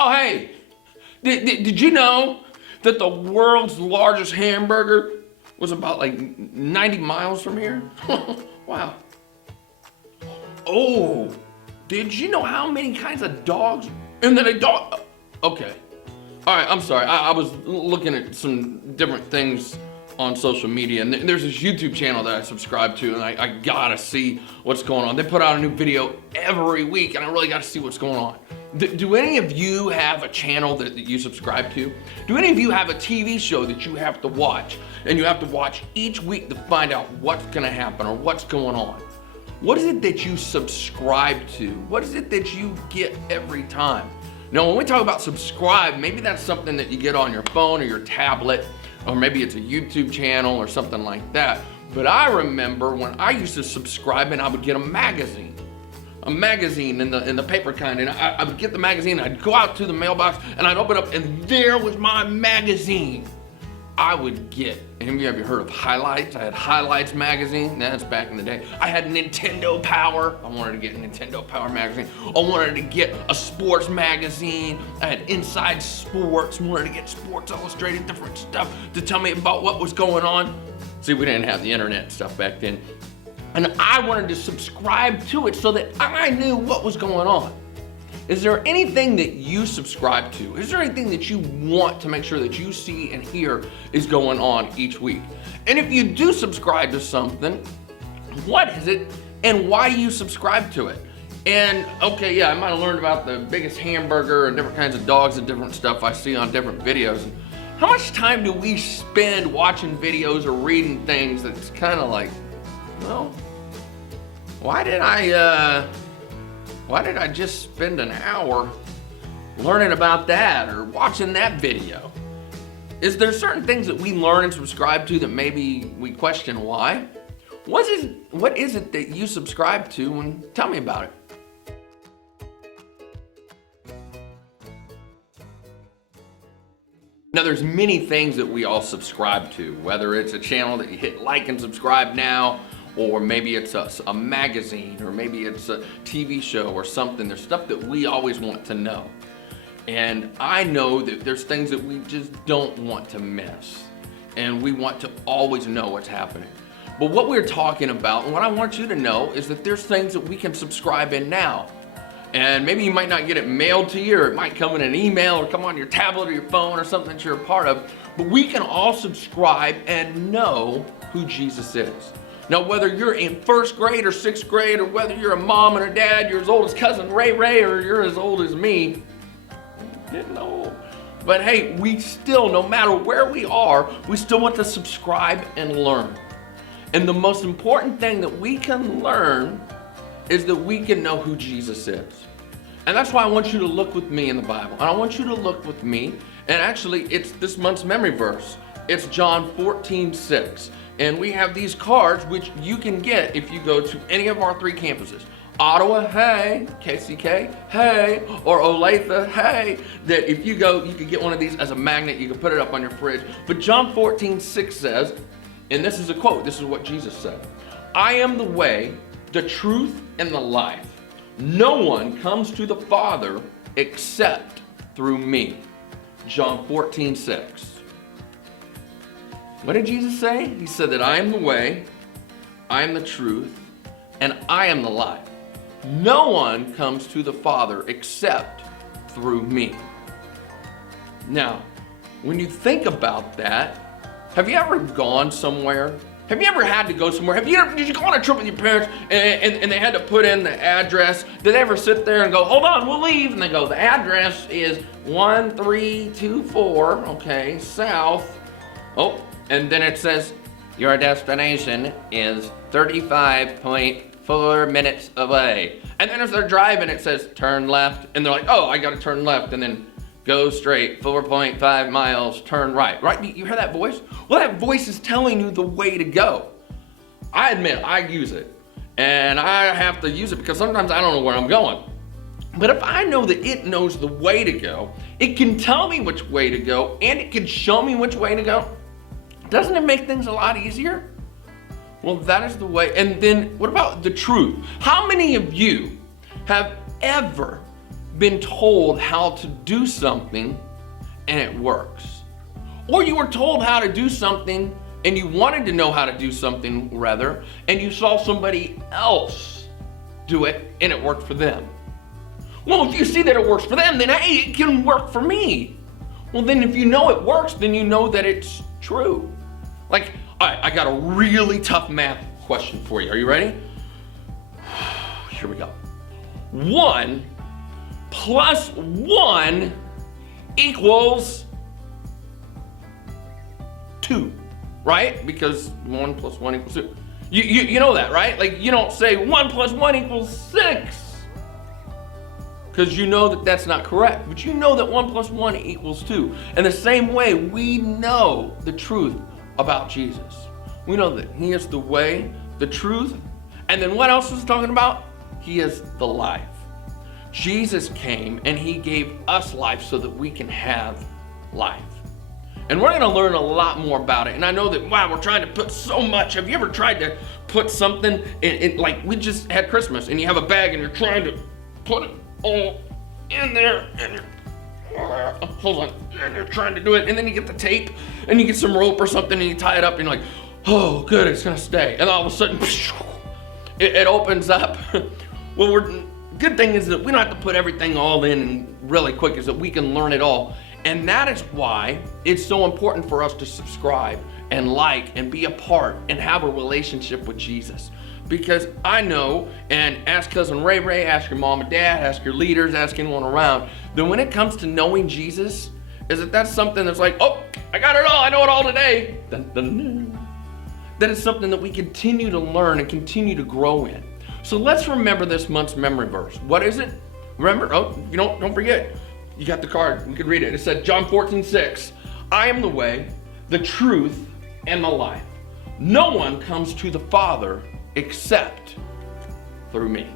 Oh, hey, did you know that the world's largest hamburger was about like 90 miles from here? Wow. Oh, did you know how many kinds of dogs? And then a dog, okay. All right, I'm sorry. I was looking at some different things on social media, and there's this YouTube channel that I subscribe to, and I gotta see what's going on. They put out a new video every week, and I really gotta see what's going on. Do any of you have a channel that you subscribe to? Do any of you have a TV show that you have to watch, and you have to watch each week to find out what's gonna happen or what's going on? What is it that you subscribe to? What is it that you get every time? Now, when we talk about subscribe, maybe that's something that you get on your phone or your tablet, or maybe it's a YouTube channel or something like that. But I remember when I used to subscribe and I would get a magazine in the paper kind, and I would get the magazine, I'd go out to the mailbox and I'd open up and there was my magazine. I would get, any of you have heard of Highlights? I had Highlights magazine, that's back in the day. I had Nintendo Power, I wanted to get a Nintendo Power magazine. I wanted to get a sports magazine. I had Inside Sports, wanted to get Sports Illustrated, different stuff to tell me about what was going on. See, we didn't have the internet stuff back then. And I wanted to subscribe to it so that I knew what was going on. Is there anything that you subscribe to? Is there anything that you want to make sure that you see and hear is going on each week? And if you do subscribe to something, what is it and why do you subscribe to it? And okay, yeah, I might have learned about the biggest hamburger and different kinds of dogs and different stuff I see on different videos. And how much time do we spend watching videos or reading things that's kind of like, well, why did I just spend an hour learning about that or watching that video? Is there certain things that we learn and subscribe to that maybe we question why? What is it that you subscribe to, and tell me about it. Now, there's many things that we all subscribe to, whether it's a channel that you hit like and subscribe now, or maybe it's a magazine, or maybe it's a TV show or something. There's stuff that we always want to know. And I know that there's things that we just don't want to miss. And we want to always know what's happening. But what we're talking about, and what I want you to know, is that there's things that we can subscribe in now. And maybe you might not get it mailed to you, or it might come in an email, or come on your tablet or your phone, or something that you're a part of. But we can all subscribe and know who Jesus is. Now, whether you're in first grade or sixth grade, or whether you're a mom and a dad, you're as old as cousin Ray, or you're as old as me, getting old. But hey, we still, no matter where we are, we still want to subscribe and learn. And the most important thing that we can learn is that we can know who Jesus is. And that's why I want you to look with me in the Bible. And I want you to look with me, and actually it's this month's memory verse. It's John 14:6. And we have these cards which you can get if you go to any of our 3 campuses. Ottawa, hey, KCK, hey, or Olathe, hey, that if you go, you can get one of these as a magnet, you can put it up on your fridge. But John 14:6 says, and this is a quote, this is what Jesus said, "I am the way, the truth, and the life. No one comes to the Father except through me." John 14:6. What did Jesus say? He said that I am the way, I am the truth, and I am the life. No one comes to the Father except through me. Now, when you think about that, have you ever gone somewhere? Have you ever had to go somewhere? Did you go on a trip with your parents and they had to put in the address? Did they ever sit there and go, hold on, we'll leave? And they go, the address is 1324, okay, south. Oh, and then it says, your destination is 35.4 minutes away. And then as they're driving, it says, turn left. And they're like, oh, I gotta turn left. And then go straight, 4.5 miles, turn right. Right, you hear that voice? Well, that voice is telling you the way to go. I admit, I use it. And I have to use it because sometimes I don't know where I'm going. But if I know that it knows the way to go, it can tell me which way to go, and it can show me which way to go. Doesn't it make things a lot easier? Well, that is the way. And then what about the truth? How many of you have ever been told how to do something and it works. Or you were told how to do something and you wanted to know how to do something rather, and you saw somebody else do it and it worked for them. Well, if you see that it works for them, then hey, it can work for me. Well, then if you know it works, then you know that it's true. Like, all right, I got a really tough math question for you. Are you ready? Here we go. 1 plus 1 equals 2, right? Because 1 plus 1 equals 2. You know that, right? Like, you don't say 1 plus 1 equals 6. Because you know that that's not correct. But you know that 1 plus 1 equals 2. In the same way, we know the truth about Jesus. We know that he is the way, the truth, and then what else was he talking about? He is the life. Jesus came and he gave us life so that we can have life. And we're going to learn a lot more about it. And I know that, wow, we're trying to put so much. Have you ever tried to put something in like we just had Christmas and you have a bag and you're trying to put it all in there and you're, hold on, and you're trying to do it, and then you get the tape and you get some rope or something and you tie it up and you're like, oh, good, it's going to stay. And all of a sudden, it opens up. Well, good thing is that we don't have to put everything all in really quick, is that we can learn it all. And that is why it's so important for us to subscribe and like and be a part and have a relationship with Jesus. Because I know, and ask Cousin Ray Ray, ask your mom and dad, ask your leaders, ask anyone around, that when it comes to knowing Jesus, is that that's something that's like, oh, I got it all, I know it all today. Dun, dun, dun. That is something that we continue to learn and continue to grow in. So let's remember this month's memory verse. What is it? Remember, don't forget. You got the card, you can read it. It said John 14:6. I am the way, the truth, and the life. No one comes to the Father except through me.